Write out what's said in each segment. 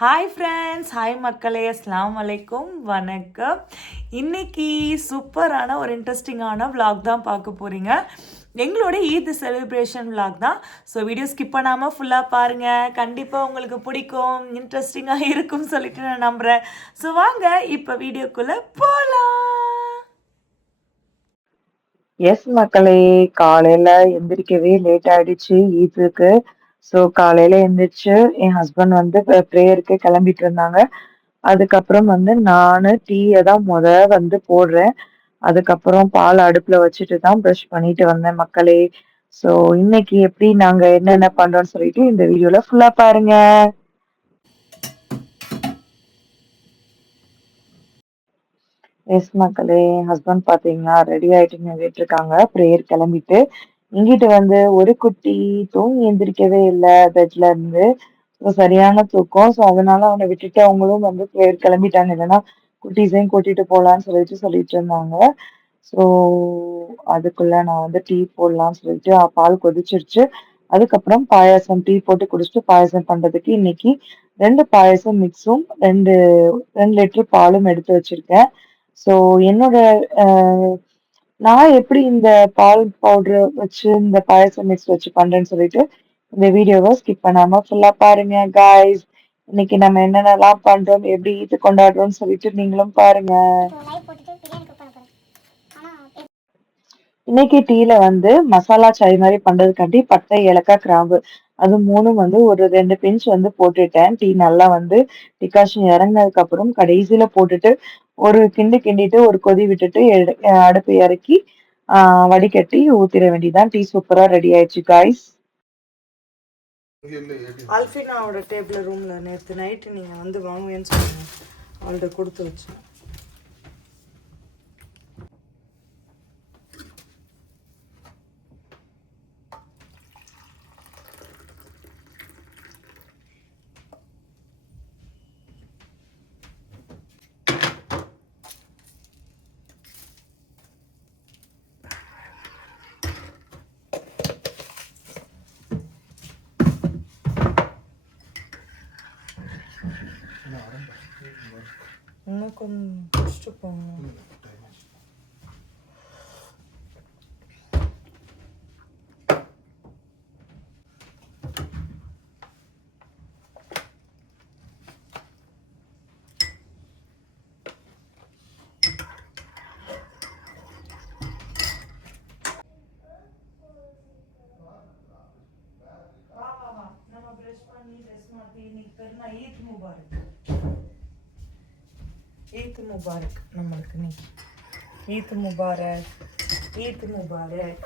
Hi friends, hi மக்களே, அஸ்ஸலாமு அலைக்கும், வணக்கம். இன்னைக்கு சூப்பரான ஒரு இன்ட்ரெஸ்டிங்கான vlog தான் பார்க்க போகிறீங்க. எங்களோட ஈத் செலிப்ரேஷன் vlog தான். ஸோ வீடியோ ஸ்கிப் பண்ணாமல் ஃபுல்லாக பாருங்கள். கண்டிப்பாக உங்களுக்கு பிடிக்கும், இன்ட்ரெஸ்டிங்காக இருக்கும்னு சொல்லிட்டு நான் நம்புகிறேன். ஸோ வாங்க இப்போ வீடியோக்குள்ளே போகலாம். எஸ் மக்களே, காலையில எந்திரிக்கவே லேட் ஆயிடுச்சு ஈத்துக்கு. ஸோ காலையில எந்திரிச்சு என் ஹஸ்பண்ட் வந்து ப்ரேயருக்கு கிளம்பிட்டு இருந்தாங்க. அதுக்கப்புறம் வந்து நானு டீயை தான் வந்து போடுறேன். அதுக்கப்புறம் பால் அடுப்புல வச்சுட்டு தான் ப்ரஷ் பண்ணிட்டு வந்தேன் மக்களே. ஸோ இன்னைக்கு எப்படி நாங்க என்னென்ன பண்றோம்னு சொல்லிட்டு இந்த வீடியோல ஃபுல்லா பாருங்க. எஸ் மக்களே, ஹஸ்பண்ட் பாத்தீங்கன்னா ரெடி ஆயிட்டு நின்றுட்டு இருக்காங்க ப்ரேயர் கிளம்பிட்டு. இங்கிட்டு வந்து ஒரு குட்டி தூங்கி எந்திரிக்கவே இல்லை பெட்ல இருந்து. ஸோ சரியான தூக்கம். ஸோ அதனால அவனை விட்டுட்டு அவங்களும் வந்து ப்ரேயர் கிளம்பிட்டாங்க. இல்லைன்னா குட்டீஸையும் கூட்டிட்டு போலான்னு சொல்லிட்டு இருந்தாங்க. ஸோ அதுக்குள்ள நான் வந்து டீ போடலாம்னு சொல்லிட்டு பால் கொதிச்சிருச்சு. அதுக்கப்புறம் பாயாசம் டீ போட்டு குடிச்சிட்டு பாயாசம் பண்றதுக்கு இன்னைக்கு 2 பாயாசம் மிக்ஸும் 2 லிட்டர் பாலும் எடுத்து வச்சிருக்கேன். ஸோ என்னோட அஹ், நான் எப்படி இந்த பால் பவுடர் வச்சு இந்த பாயாசம் மிக்ஸ் வச்சு பண்றேன்னு சொல்லிட்டு இந்த வீடியோவை ஸ்கிப் பண்ணாம ஃபுல்லா பாருங்க காய்ஸ். இன்னைக்கு நம்ம என்னென்னலாம் பண்றோம், எப்படி இது கொண்டாடுறோம்னு சொல்லிட்டு நீங்களும் பாருங்க. இன்னைக்கு டீல வந்து மசாலா சாய் மாதிரி பண்றதுக்காண்டி பட்டை, ஏலக்காய், கிராம்பு அது மூணும் வந்து ஒரு 2 பிஞ்ச் வந்து போட்டுட்டேன். டீ நல்லா வந்து டிகாஷன் இறங்கினதுக்கு அப்புறம் கடைசியில போட்டுட்டு ஒரு கிண்டிட்டு ஒரு கொதி விட்டுட்டு அடுப்பு இறக்கி வடிகட்டி ஊத்திர வேண்டியதான். டீ சூப்பரா ரெடி ஆயிடுச்சு காய்ஸ். அல்ஃபினாவோட டேபிள் ரூமில் நேற்று நைட்டு நீங்கள் வந்து வாங்குவேன்னு சொன்னீங்க, அவள்கிட்ட கொடுத்து வச்சேன். இன்னும் கொஞ்சம் குடிச்சிட்டு போங்க. நம்ம ப்ரஷ் பண்ணி ட்ரெஸ் மாற்றி இன்னைக்கு பெருனா ஈத் முபாரக். ஈத் முபாரக் நம்மளுக்கு இன்னைக்கு. Eid Mubarak, Eid Mubarak,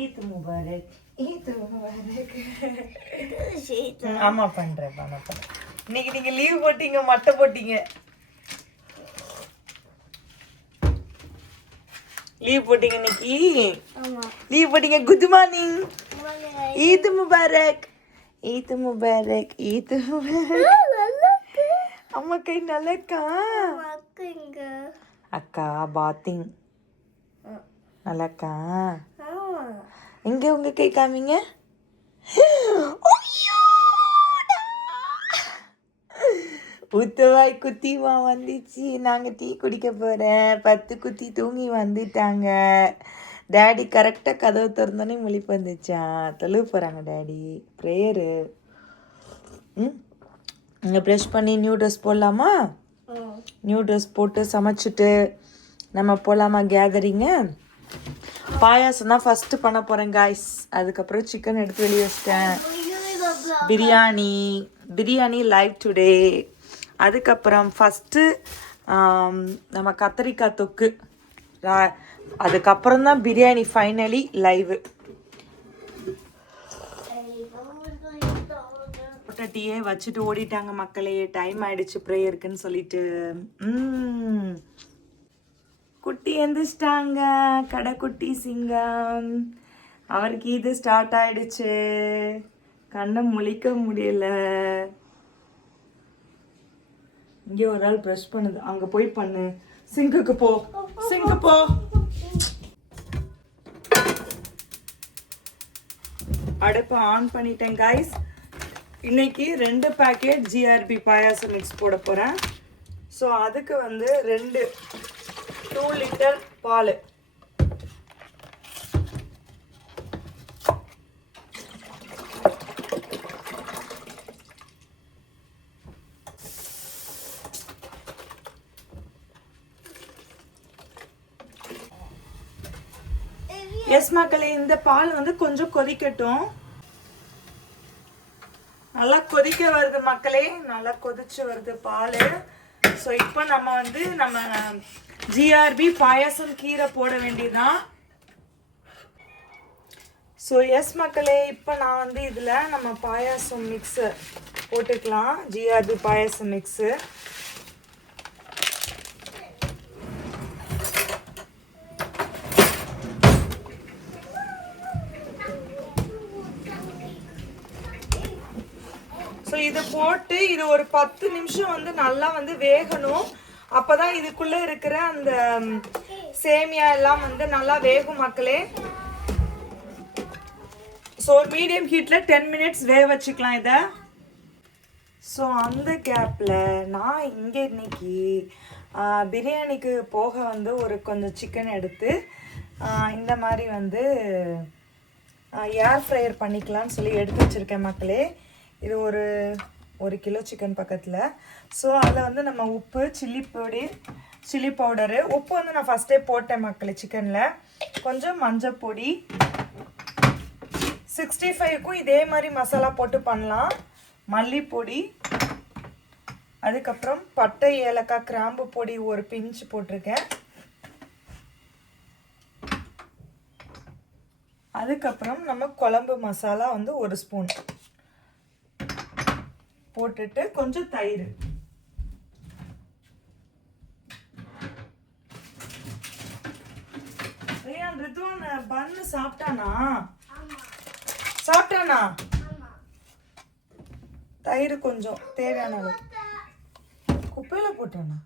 Eid Mubarak, Eid Mubarak. ஆமா பண்றேன். இன்னைக்கு நீங்க லீவ் போட்டீங்க, மட்டை போட்டீங்க, லீவ் போட்டீங்க இன்னைக்கு. லீவ் போட்டீங்க. Good morning, Eid Mubarak, Eid Mubarak, Eid Mubarak. அம்மா கை நல்லாக்கா. அக்கா பாத்திங் நல்லாக்கா. எங்க உங்க கை காமிங்க. உத்தவாய் குத்திமா வந்துச்சு. நாங்க டீ குடிக்க போறேன். 10 குத்தி தூங்கி வந்துட்டாங்க. டேடி கரெக்டாக கதவு திறந்தோன்னே முழிப்பு வந்துச்சான். தொழுவு போகிறாங்க டேடி, ப்ரேயரு. இங்கே ப்ரெஷ் பண்ணி நியூ ட்ரெஸ் போடலாமா? நியூ ட்ரெஸ் போட்டு சமைச்சிட்டு நம்ம போகலாமா கேதரிங்க? பாயாசம் தான் ஃபஸ்ட்டு பண்ண போகிறேன் காய்ஸ். அதுக்கப்புறம் சிக்கன் எடுத்து வெளியே வச்சிட்டேன். Biryani live today. அதுக்கப்புறம் ஃபஸ்ட்டு நம்ம கத்திரிக்காய் தொக்கு. அதுக்கப்புறம் தான் பிரியாணி ஃபைனலி லைவு. டீயே வச்சுட்டு ஓடிட்டாங்க மக்களே. டைம் ஆயிடுச்சு ப்ரேயருக்குன்னு சொல்லிட்டு. குட்டி எந்திரிச்சிட்டாங்க. கடைக்குட்டி சிங்கம். அவருக்கு இது ஸ்டார்ட் ஆயிடுச்சு. கண்ணை முழிக்க முடியல. இங்கே ஒரு ஆள் ப்ரஷ் பண்ணுது, அங்கே போய் பண்ணு. சிங்குக்கு போ, சிங்கு போ. அடுப்பை ஆன் பண்ணிட்டேன் காய்ஸ். இன்னைக்கு 2 பேக்கெட் ஜிஆர்பி பாயாசம் மிக்ஸ் போட போகிறேன். ஸோ அதுக்கு வந்து 2 லிட்டர் பால், எஸ் மக்களே, இந்த பால் வந்து கொஞ்சம் கொதிக்கட்டும். நல்லா கொதிக்க வருது மக்களே, நல்லா கொதிச்சு வருது பால். ஸோ இப்போ நம்ம வந்து ஜிஆர்பி பாயாசம் கீரை போட வேண்டியதுதான். ஸோ எஸ் மக்களே, இப்போ நான் வந்து இதில் நம்ம பாயாசம் மிக்ஸு போட்டுக்கலாம். ஜிஆர்பி பாயாசம் மிக்ஸு ஸோ இதை போட்டு இது ஒரு 10 நிமிஷம் வந்து நல்லா வந்து வேகணும். அப்போ தான் இதுக்குள்ளே இருக்கிற அந்த சேமியா எல்லாம் வந்து நல்லா வேகும் மக்களே. ஸோ மீடியம் ஹீட்டில் 10 மினிட்ஸ் வேக வச்சுக்கலாம் இதை. ஸோ அந்த கேப்பில் நான் இங்கே இன்னைக்கு பிரியாணிக்கு போக வந்து ஒரு கொஞ்சம் சிக்கன் எடுத்து இந்த மாதிரி வந்து ஏர் ஃப்ரையர் பண்ணிக்கலாம்னு சொல்லி எடுத்து வச்சுருக்கேன் மக்களே. இது ஒரு கிலோ சிக்கன் பக்கத்தில். ஸோ அதில் வந்து நம்ம உப்பு, சில்லி பவுடரு, உப்பு வந்து நான் ஃபஸ்ட்டே போட்டேன் மக்களே சிக்கனில். கொஞ்சம் மஞ்சள் பொடி, 65க்கும் இதே மாதிரி மசாலா போட்டு பண்ணலாம். மல்லிப்பொடி, அதுக்கப்புறம் பட்டை, ஏலக்காய், கிராம்பு பொடி ஒரு பிஞ்சு போட்டிருக்கேன். அதுக்கப்புறம் நம்ம குழம்பு மசாலா வந்து 1 ஸ்பூன் போட்டுட்டு கொஞ்சம் தயிர். ரிதுவான் பன்னு சாப்பிட்டானா? தயிர் கொஞ்சம் தேவையான அளவு. குப்பையில போட்டானா?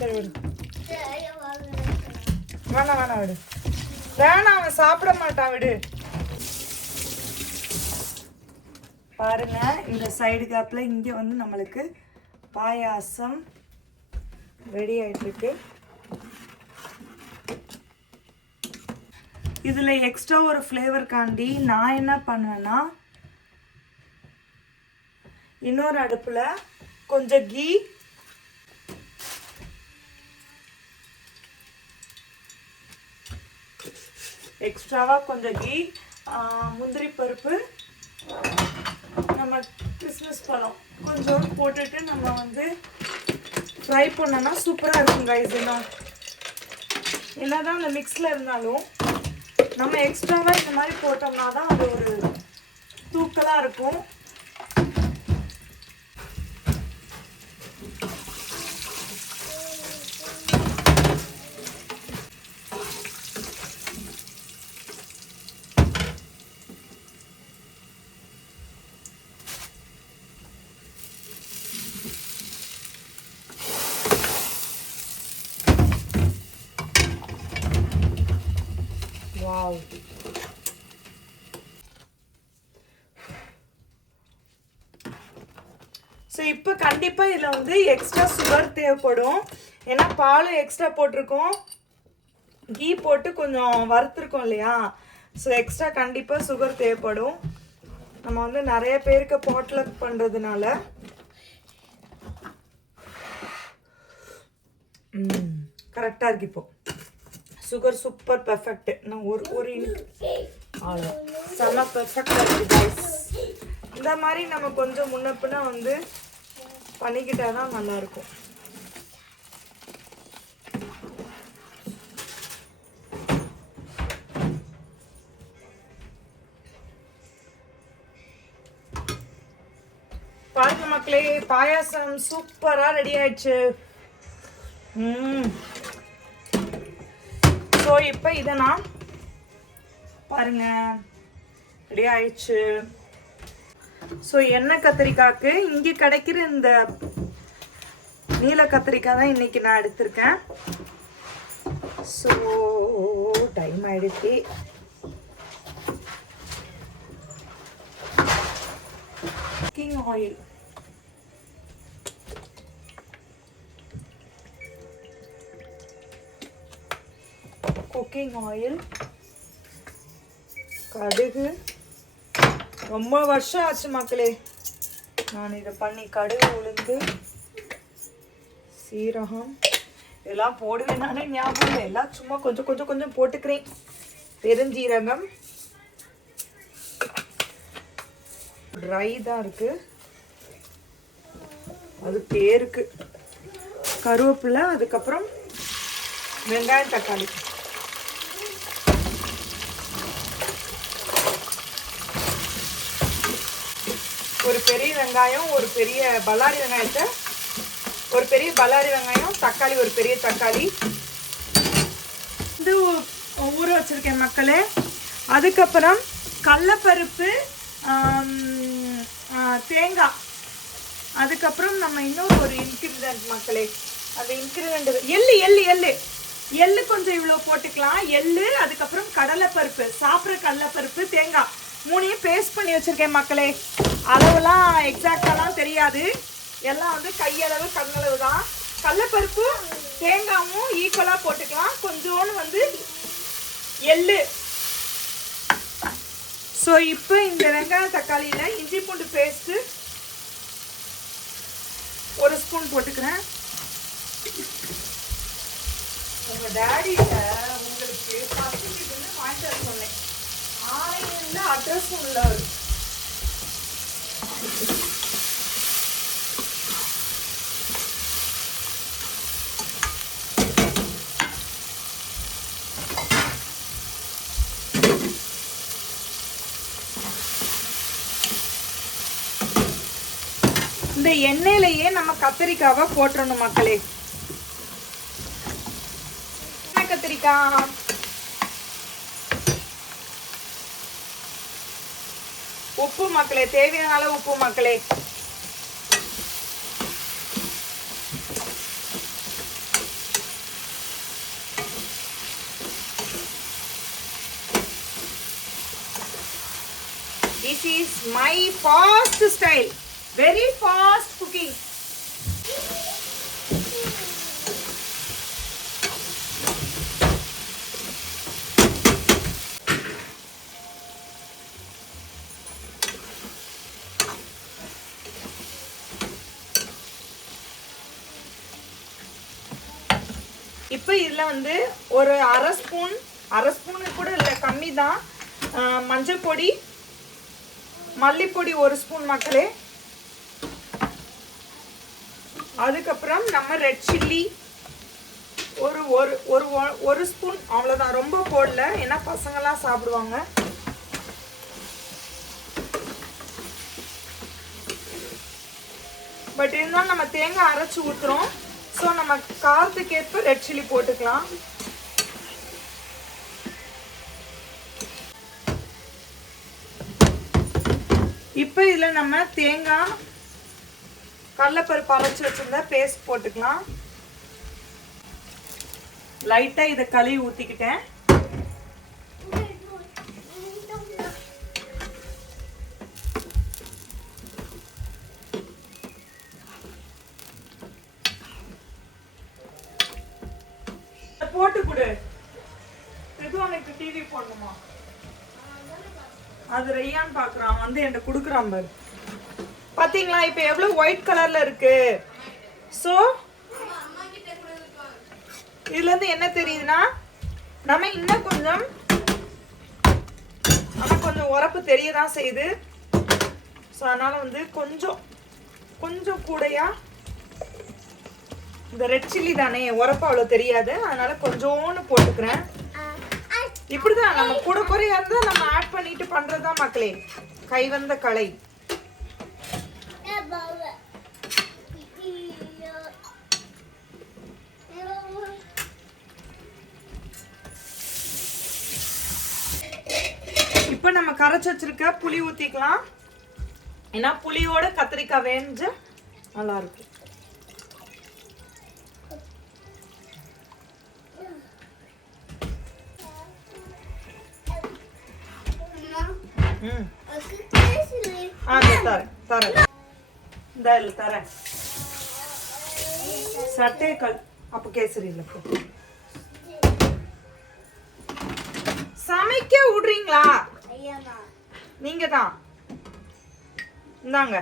சரி விடு, வேணாம் விடு, வேணாம், அவன் சாப்பிட மாட்டான், விடு. பாருங்க, இந்த சைடு கேப்ல இங்கே வந்து நம்மளுக்கு பாயாசம் ரெடி ஆயிட்டு இருக்கு. இதுல எக்ஸ்ட்ரா ஒரு ஃப்ளேவர் காண்டி நான் என்ன பண்ணுவேன்னா, இன்னொரு அடுப்புல கொஞ்சம் கீ, எக்ஸ்ட்ராவாக கொஞ்சம் கீ, முந்திரி பருப்பு, நம்ம கிறிஸ்மஸ் பழம் கொஞ்சம் போட்டுட்டு நம்ம வந்து ஃப்ரை பண்ணோன்னா சூப்பராக இருக்கும் கைஸ். என்னதான் அந்த மிக்ஸில் இருந்தாலும் நம்ம எக்ஸ்ட்ராவாக இந்த மாதிரி போட்டோம்னா தான் அது ஒரு தூக்கலாக இருக்கும். வாவ், ஸோ இப்போ கண்டிப்பாக இதில் வந்து எக்ஸ்ட்ரா சுகர் தேவைப்படும். ஏன்னா பாலும் எக்ஸ்ட்ரா போட்டிருக்கோம், கீ போட்டு கொஞ்சம் வறுத்துருக்கோம் இல்லையா. ஸோ எக்ஸ்ட்ரா கண்டிப்பாக சுகர் தேவைப்படும். நம்ம வந்து நிறைய பேருக்கு பாட்லக் பண்ணுறதுனால. கரெக்டாக இருக்கு இப்போ. Sugar super perfect. நான் ஒரு அவ்வளோ செம்ம பெர்ஃபெக்டாக இருக்குது கைஸ். இந்த மாதிரி நம்ம கொஞ்சம் முன்னப்பினா வந்து பண்ணிக்கிட்டால் தான் நல்லாயிருக்கும். பாருங்க மக்களே, பாயாசம் சூப்பராக ரெடி ஆயிடுச்சு. ஸோ இப்போ இதை நான் பாருங்க ரெடி ஆயிடுச்சு. ஸோ எண்ணெய் கத்திரிக்காய்க்கு இங்கே கிடைக்கிற இந்த நீல கத்திரிக்காய் தான் இன்னைக்கு நான் எடுத்திருக்கேன். ஸோ டைம் ஆயிடுச்சு. குக்கிங் ஆயில், குக்கிங் ஆயில், கடுகு. ரொம்ப வருஷம் ஆச்சு மக்களே நான் இதை பண்ணி. கடுகு, உளுந்து, சீரகம் இதெல்லாம் போடுவேன் நானே ஞாபகம் இல்லை. எல்லாம் சும்மா கொஞ்சம் கொஞ்சம் கொஞ்சம் போட்டுக்கிறேன். பெருஞ்சீரகம் ட்ரை தான் இருக்கு, அது பேருக்கு. கருவேப்பிலை, அதுக்கப்புறம் வெங்காயம், தக்காளி. ஒரு பெரிய வெங்காயம், ஒரு பெரிய பல்லாரி வெங்காயத்தை, ஒரு பெரிய பல்லாரி வெங்காயம், தக்காளி, ஒரு பெரிய தக்காளி இது ஊற வச்சிருக்கேன் மக்களே. அதுக்கப்புறம் கடலைப்பருப்பு, தேங்காய். அதுக்கப்புறம் நம்ம இன்னொரு ஒரு இன்க்ரீடியன்ட் மக்களே. அந்த இன்க்ரீடியன்ட் எள்ளு. எள்ளு எள்ளு எள்ளு கொஞ்சம் இவ்வளோ போட்டுக்கலாம். எள்ளு, அதுக்கப்புறம் கடலைப்பருப்பு, சாப்பிட்ற கடலைப்பருப்பு, தேங்காய், மூணையும் பேஸ்ட் பண்ணி வச்சுருக்கேன் மக்களே. அளவுலாம் எக்ஸாக்டாலாம் தெரியாது, எல்லாம் வந்து கையளவு கண்ணளவு தான். கடலைப்பருப்பு தேங்காயும் ஈக்குவலாக போட்டுக்கலாம். கொஞ்சோன்னு வந்து எள்ளு. ஸோ இப்போ இந்த வெங்காயம் தக்காளியில் இஞ்சி பூண்டு பேஸ்ட்டு ஒரு ஸ்பூன் போட்டுக்கிறேன். உங்கள் டேடியில் உங்களுக்கு பசிக்குதுன்னு வாங்கிட்டு வர சொன்னேன். ஆன்லைனில் அட்ரஸும் உள்ள இந்த எண்ணெயிலேயே நம்ம கத்திரிக்காவை போட்டுறணும் மக்களே. கத்திரிக்காய், உப்பு மக்களே, தேவையான அளவு உப்பு மக்களே. This is my fast style, very fast cooking. இப்போ இதில் வந்து ஒரு அரை ஸ்பூன் கூட இல்லை, கம்மி தான், மஞ்சள் பொடி, மல்லிப்பொடி ஒரு ஸ்பூன் மக்களே. அதுக்கப்புறம் நம்ம ரெட் சில்லி ஒரு ஒரு ஒரு ஒரு ஸ்பூன், அவ்வளோதான். ரொம்ப போடல, ஏன்னா பசங்களாம் சாப்பிடுவாங்க. பட் இருந்தாலும் நம்ம தேங்காய் அரைச்சி ஊற்றுறோம். ஸோ நம்ம காரத்துக்கேற்ப ரெட் சில்லி போட்டுக்கலாம். இப்போ இதில் நம்ம தேங்காய், கடலைப்பருப்பு அரைச்சி வச்சிருந்தா பேஸ்ட் போட்டுக்கலாம். லைட்டாக இதை கழுவி ஊற்றிக்கிட்டேன். போட்டு கொடு. உனக்கு டிவி போடணுமா? அது ரெய்யான் பாக்குறான், வந்து என்கிட்ட குடுக்குறான் பாரு. பாத்தீங்களா இப்ப எவ்வளவு ஒயிட் கலர்ல இருக்கு. சோ இதுல இருந்து என்ன தெரியுதுன்னா, நம்ம இன்னும் கொஞ்சம் உரப்பு தெரியதான் செய்யுது. ஸோ அதனால வந்து கொஞ்சம் கூடையா, இந்த ரெட் சில்லி தானே உரப்பு அவ்வளோ தெரியாது, அதனால கொஞ்சோன்னு போட்டுக்கிறேன். இப்படிதான் நம்ம கூட குறையா இருந்தா நம்ம ஆட் பண்ணிட்டு பண்றதுதான் மக்களே கை வந்த கலை. இப்போ இப்போ நம்ம கரைச்சி வச்சிருக்க புளி ஊற்றிக்கலாம். ஏன்னா புளியோட கத்திரிக்காய் வேஞ்ச நல்லா இருக்கும். தரேன் இந்த தரேன். சட்டைகள் அப்போ கேசரி இல்லை. சமைக்க விடுறீங்களா? நீங்க தான் இந்தாங்க.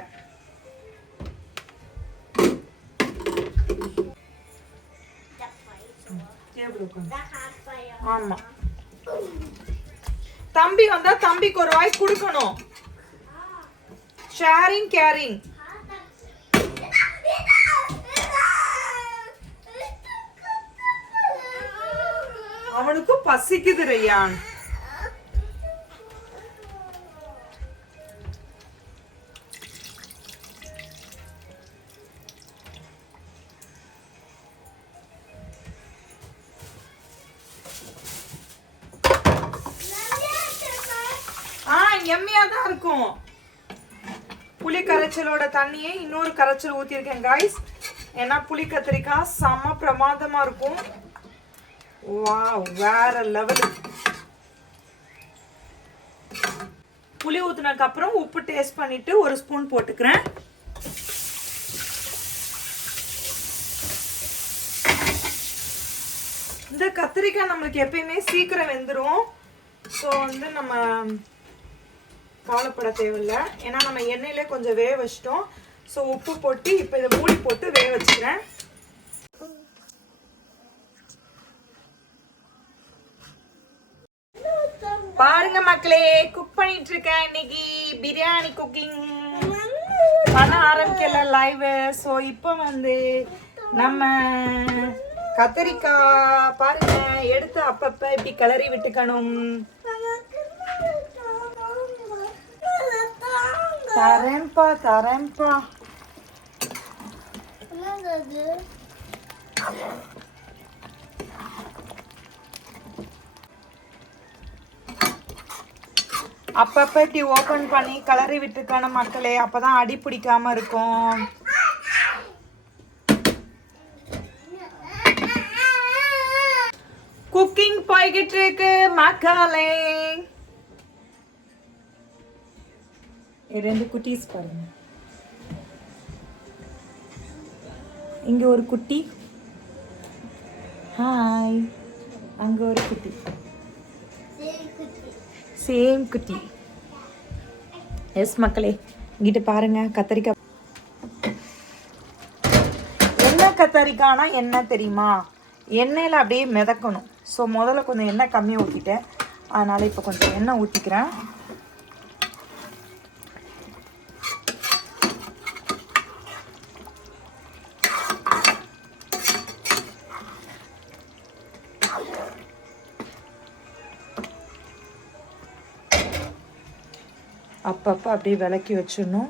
ஆமா, தம்பி வந்தா தம்பிக்கு ஒரு வாய் கொடுக்கணும். Sharing caring. அவனுக்கும் பசிக்குது ரையான். எம்மியா தான் இருக்கும். புளி கரைச்சலோட தண்ணியே இன்னொரு கரைச்சல் ஊற்றிருக்கேன் காய்ஸ். ஏன்னா புளி கத்திரிக்காய் செம்ம பிரமாதமாக இருக்கும். வாவ், வேற லெவல். புளி ஊற்றினதுக்கு அப்புறம் உப்பு டேஸ்ட் பண்ணிட்டு ஒரு ஸ்பூன் போட்டுக்கிறேன். இந்த கத்திரிக்காய் நம்மளுக்கு எப்பயுமே சீக்கிரம் வெந்துடும். ஸோ நம்ம கவலைப்பட தேவையில்லை. ஏன்னா நம்ம எண்ணெயிலே கொஞ்சம் வேக வச்சிட்டோம். ஸோ உப்பு போட்டு இப்போ இதை மூடி போட்டு வேக வச்சுக்கிறேன். பாருங்க மக்களே, குக் பண்ணிட்டு இருக்கேன். இன்னைக்கு பிரியாணி குக்கிங் பண்ண ஆரம்பிக்கல லைவ். ஸோ இப்போ நம்ம கத்திரிக்காய் பாருங்க எடுத்து அப்பப்ப இப்படி கிளறி விட்டுக்கணும். தரேன்பா. அப்பப்ப இப்படி ஓபன் பண்ணி கிளறி விட்டுக்கணும் மக்களே. அப்பதான் அடி பிடிக்காம இருக்கும். குக்கிங் போய்கிட்டு இருக்கு மக்களே. ரெண்டு குட்டீஸ் பாருங்க. இங்க ஒரு குட்டி, ஹாய். அங்க ஒரு குட்டி, சேம் குட்டி. எஸ் மக்களே, இங்கிட்ட பாருங்க கத்தரிக்காய். என்ன கத்தரிக்காய்னா என்ன தெரியுமா? எண்ணெயில் அப்படியே மிதக்கணும். ஸோ முதல்ல கொஞ்சம் எண்ணெய் கம்மியாக ஊற்றிட்டேன். அதனால் இப்போ கொஞ்சம் எண்ணெய் ஊற்றிக்கிறேன். அப்பப்போ அப்படியே விளக்கி வச்சிடணும்.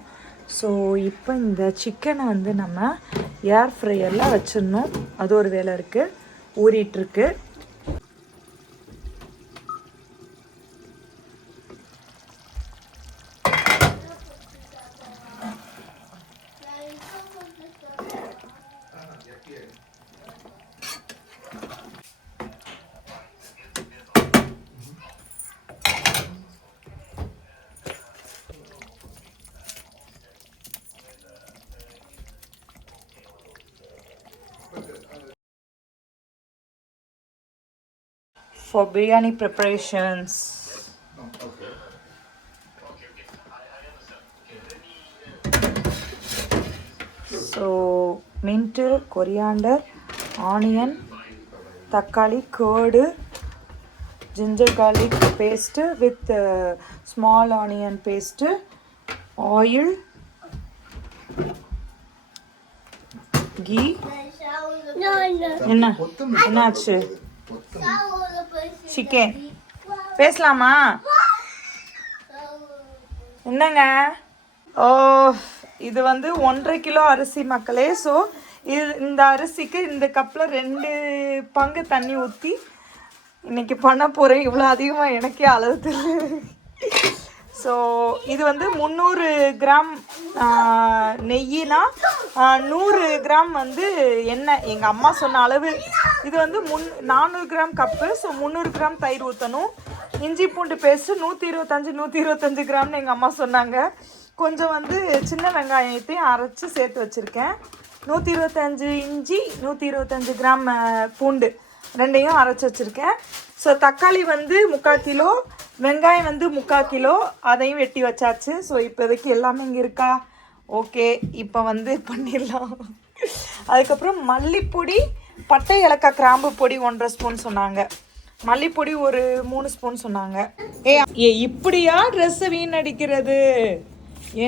ஸோ இப்போ இந்த சிக்கனை நம்ம ஏர் ஃப்ரையரில் வச்சிடணும். அது ஒரு வேலை இருக்குது, ஊறிட்டுருக்கு. For biryani preparations. So mint, coriander, onion, தக்காளி, curd, ginger garlic paste with small onion paste, oil, ghee. என்னாச்சு? சிக்கன் பேசலாமா? என்னங்க? ஓ, இது 1.5 கிலோ அரிசி மக்களே. ஸோ இந்த அரிசிக்கு இந்த கப்பில் 2 பங்கு தண்ணி ஊற்றி இன்னைக்கு பண்ண போகிறேன். இவ்வளோ அதிகமாக எனக்கே அளவு தெரியல. ஸோ இது வந்து 300 கிராம் நெய்யினா 100 கிராம் வந்து எண்ணெய். எங்கள் அம்மா சொன்ன அளவு இது வந்து 400 கிராம் கப்பு. ஸோ 300 கிராம் தயிர் ஊற்றணும். இஞ்சி பூண்டு பேஸ்ட்டு 125 கிராம்னு எங்கள் அம்மா சொன்னாங்க. கொஞ்சம் வந்து சின்ன வெங்காயத்தையும் அரைச்சி சேர்த்து வச்சுருக்கேன். 125 இஞ்சி, 125 கிராம் பூண்டு ரெண்டையும் அரைச்சி வச்சுருக்கேன். ஸோ தக்காளி வந்து 3/4 கிலோ, வெங்காயம் வந்து 3/4 கிலோ, அதையும் வெட்டி வச்சாச்சு. ஸோ இப்போதைக்கு எல்லாமே இங்கே இருக்கா? ஓகே, இப்போ வந்து பண்ணிடலாம். அதுக்கப்புறம் மல்லிப்பொடி, பட்டை ஏலக்காய் கிராம்பு பொடி 1.5 ஸ்பூன் சொன்னாங்க. மல்லிப்பொடி ஒரு 3 ஸ்பூன் சொன்னாங்க. ஏ இப்படியா ட்ரெஸ்ஸை வீணடிக்கிறது?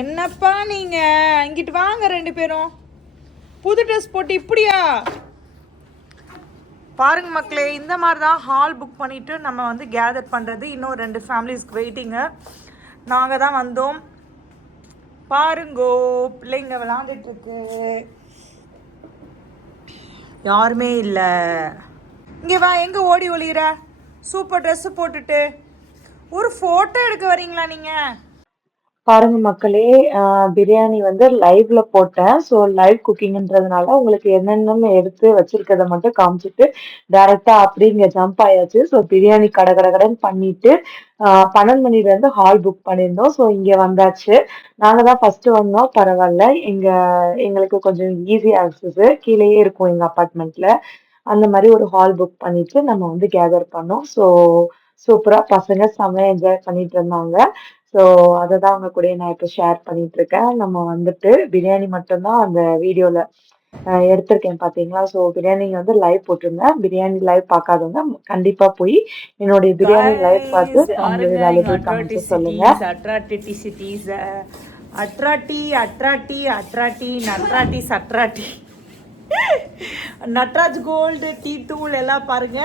என்னப்பா நீங்கள் இங்கிட்டு வாங்க, 2 பேரும் புது ட்ரெஸ் போட்டு இப்படியா? பாருங்க மக்களே, இந்த மாதிரி தான் ஹால் புக் பண்ணிவிட்டு நம்ம வந்து கேதர் பண்ணுறது. இன்னும் 2 ஃபேமிலிஸ்க்கு வெயிட்டிங்கு. நாங்கள் தான் வந்தோம். பாருங்கோ, பிள்ளைங்க விளாண்டுட்டுருக்கு. யாருமே இல்லை. இங்கே வா, எங்கே ஓடி ஒளிகிற? சூப்பர் ட்ரெஸ்ஸு போட்டுட்டு ஒரு ஃபோட்டோ எடுக்க வரீங்களா நீங்கள்? பாருங்க மக்களே, பிரியாணி வந்து லைவ்ல போட்டேன். ஸோ லைவ் குக்கிங்ன்றதுனால உங்களுக்கு என்னென்னு எடுத்து வச்சிருக்கத மட்டும் காமிச்சிட்டு டைரக்டா அப்படி இங்க ஜம்ப் ஆயாச்சு. ஸோ பிரியாணி கடகடன்னு பண்ணிட்டு 12 மணிலேருந்து ஹால் புக் பண்ணியிருந்தோம். ஸோ இங்க வந்தாச்சு. நாங்க தான் ஃபர்ஸ்ட் வந்தோம். பரவாயில்ல, எங்களுக்கு கொஞ்சம் ஈஸி ஆக்சஸ், கீழேயே இருக்கும் எங்க அப்பார்ட்மெண்ட்ல. அந்த மாதிரி ஒரு ஹால் புக் பண்ணிட்டு நம்ம வந்து கேதர் பண்ணோம். ஸோ சூப்பரா பசங்க செம்மையா என்ஜாய் பண்ணிட்டு இருந்தாங்க. ஸோ அதை தான் உங்க கூட நான் இப்போ ஷேர் பண்ணிட்டு இருக்கேன். நம்ம வந்துட்டு பிரியாணி மட்டும்தான் அந்த வீடியோல எடுத்திருக்கேன் பாத்தீங்களா? ஸோ பிரியாணி வந்து லைவ் போட்டிருந்தேன். பிரியாணி லைவ் பார்க்காதவங்க கண்டிப்பா போய் என்னுடைய பிரியாணி லைவ் பார்த்து உங்களுடைய வேல்யூபிள் கமெண்ட்ஸ் சொல்லுங்க. நட்ராட்டி சட்ராட்டி நட்ராஜ் கோல்டு டீ தூள் எல்லாம் பாருங்க.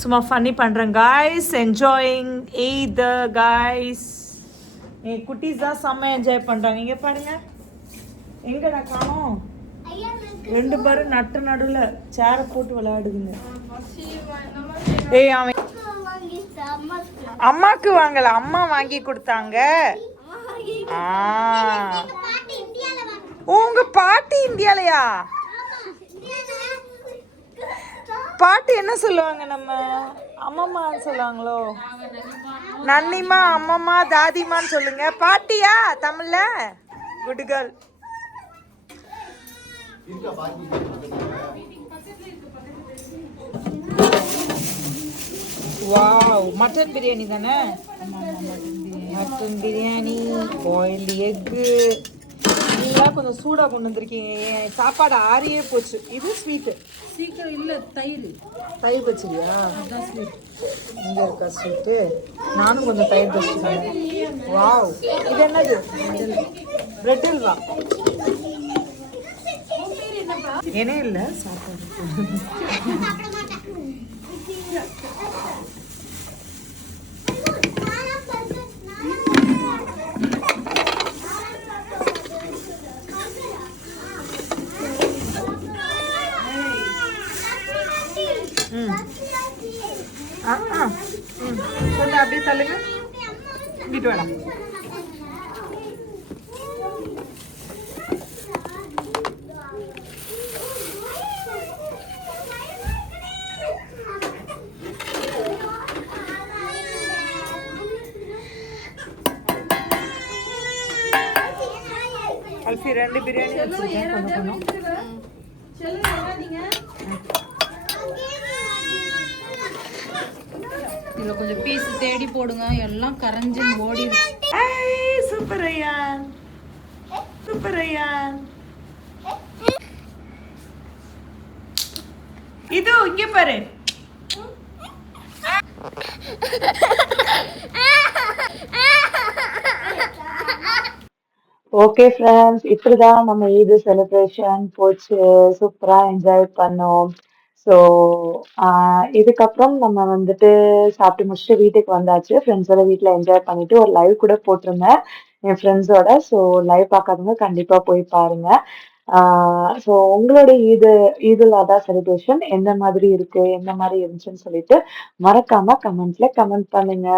சும்மா ஃபன்னி பண்ணுறேன் காய்ஸ், என்ஜாயிங் எய்த காய்ஸ். என் குட்டீஸ் தான் செம்ம என்ஜாய் பண்ணுறாங்க. இங்கே பாருங்க, எங்கடா காணோம்? 2 பேரும் நட்டு நடுவில் சேரை போட்டு விளையாடுதுங்க. ஏய், அவன் அம்மாக்கு வாங்கல, அம்மா வாங்கி கொடுத்தாங்க. உங்க பாட்டி இந்தியாலயா? பாட்டி என்ன சொல்லுவாங்க? நம்ம அம்மம்மான்னு சொல்லுவாங்களோ? நன்னிமா, அம்மம்மா, தாதிமான்னு சொல்லுங்க. பாட்டியா தமிழ்ல? Good girl. Wow, mutton biryani தானே? மட்டன் பிரியாணி, பாயில்டு எக்கு எல்லாம் கொஞ்சம் சூடாக கொண்டு வந்திருக்கீங்க. என் சாப்பாடு ஆறியே போச்சு. இது ஸ்வீட்டு சீக்கிரம் இல்லை, தயிர் பச்சடியா? அதுதான் ஸ்வீட். இங்கே இருக்கா ஸ்வீட்டு? நானும் கொஞ்சம் தயிர் பச்சடி. வாவ், இது என்னது? பிரெட் அல்வா. ஏனே இல்லை சாப்பாடு. கொஞ்சம் அப்படியே தள்ளுங்க, இங்கிட்டு வேணாம். அல்ஃபி 2 பிரியாணி வச்சிருக்கேன். கொஞ்சம் இதில் கொஞ்சம் பீஸ் தேடி போடுங்க, எல்லாம் கரைஞ்சி ஓடிடுச்சு. Super iron, super iron. இது இங்க பாரு. ஓகே ஃப்ரெண்ட்ஸ், இப்படிதான் நம்ம ஈத் செலிப்ரேஷன் போச்சு. சூப்பரா என்ஜாய் பண்ணோம். ஸோ இதுக்கப்புறம் நம்ம வந்துட்டு சாப்பிட்டு முடிச்சுட்டு வீட்டுக்கு வந்தாச்சு. ஃப்ரெண்ட்ஸோட வீட்டில் என்ஜாய் பண்ணிட்டு ஒரு லைவ் கூட போட்டிருந்தேன் என் ஃப்ரெண்ட்ஸோட. ஸோ லைவ் பார்க்காதவங்க கண்டிப்பாக போய் பாருங்க. ஸோ உங்களோட ஈதுல் அதா செலிப்ரேஷன் எந்த மாதிரி இருக்கு, எந்த மாதிரி இருந்துச்சுன்னு சொல்லிட்டு மறக்காம கமெண்ட்ல கமெண்ட் பண்ணுங்க.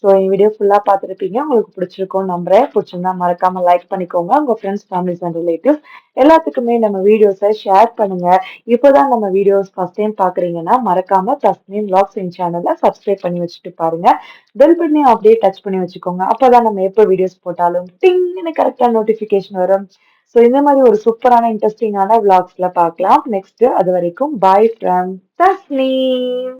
ஸோ என் வீடியோ ஃபுல்லா பார்த்துருப்பீங்க. உங்களுக்கு பிடிச்சிருக்கும்னு நம்புறேன். பிடிச்சிருந்தா மறக்காம லைக் பண்ணிக்கோங்க. உங்க ஃப்ரெண்ட்ஸ், ஃபேமிலிஸ் அண்ட் ரிலேட்டிவ்ஸ் எல்லாத்துக்குமே நம்ம வீடியோஸை ஷேர் பண்ணுங்க. இப்போதான் நம்ம வீடியோஸ் ஃபர்ஸ்ட் டைம் பாக்குறீங்கன்னா மறக்காம தஸ்னீம் vlogs என் சேனலை சப்ஸ்கிரைப் பண்ணி வச்சுட்டு பாருங்க. பெல் பண்ணி அப்படியே டச் பண்ணி வச்சுக்கோங்க. அப்பதான் நம்ம எப்போ வீடியோஸ் போட்டாலும் டிங்னு கரெக்டா நோட்டிபிகேஷன் வரும். ஸோ இந்த மாதிரி ஒரு சூப்பரான இன்ட்ரெஸ்டிங்கான vlogsல பார்க்கலாம் நெக்ஸ்ட். அது வரைக்கும் பாய் ஃப்ரம் தஸ்னீம்.